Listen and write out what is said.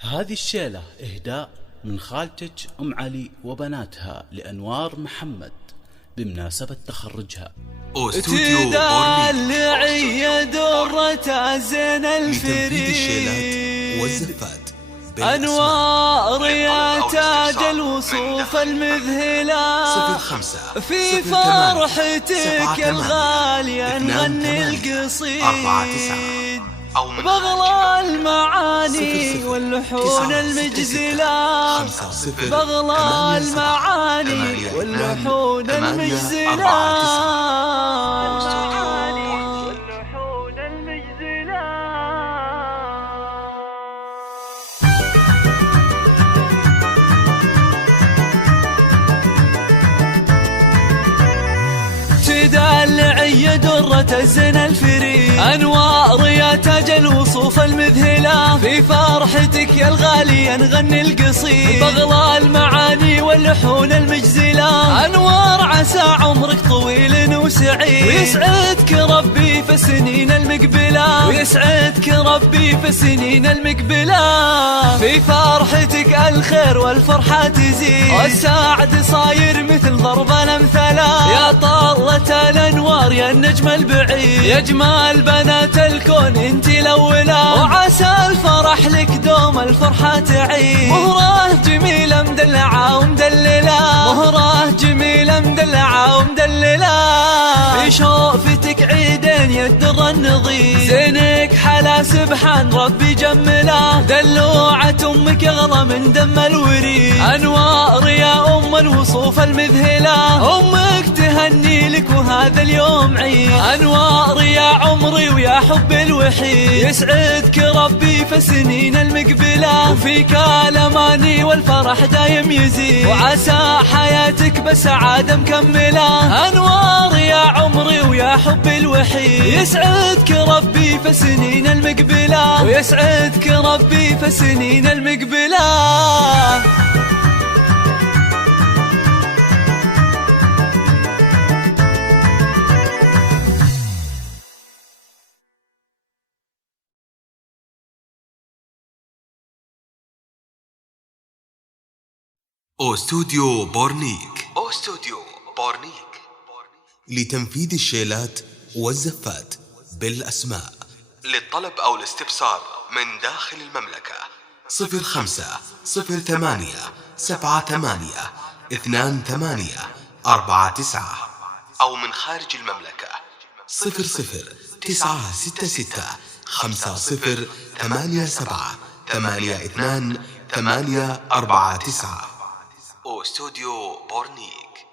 هذه الشيلة إهداء من خالتك أم علي وبناتها لأنوار محمد بمناسبة تخرجها. تدلعي درة زين الشيلات والزفات أنوار يا تاج الوصوف المذهلة في فرحتك الغالية نغني القصيد بغلى المعاني واللحون المجزلة بغلى المعاني واللحون المجزلة. تدلعي درة الزين الفريد أنوار يا تاج الوصوف المذهلة في فرحتك يا الغالية نغني القصيد بغلى المعاني واللحون المجزلة. أنوار عسى عمرك طويل وسعيد ويسعدك ربي في السنين المقبلة ويسعدك ربي في السنين المقبلة في فرحتك الخير والفرحة تزيد والسعد صاير مثل ضرب الأمثلة يا طلة الأنوار يا النجم البعيد يا جمال بنات الكون انت الأولى وعسى الفرح لك دوم الفرحة تعيد مهرة جميلة مدلعة ومدللة مهرة جميلة مدلعة ومدللة في شوفتك عيدين يا الدر النظيف زينك حلا سبحان ربي جمله دلوعة أمك أغلى من دم الوريد أنوار يا أم الوصوف المذهلة أمك تهني لك وهذا اليوم عيد أنوار يا عمري ويا حب الوحيد يسعدك ربي في السنين المقبلة وفيك الأماني والفرح دايم يزيد وعسى حياتك بسعادة مكملة أنوار يا عمري ويا حب الوحيد يسعدك ربي في السنين المقبلة ويسعدك ربي في السنين المقبلة. استوديو بورنيك لتنفيذ الشيلات والزفات بالأسماء. للطلب أو الاستفسار من داخل المملكة 0508782849 أو من خارج المملكة 0096508782 849. استوديو بورنيك.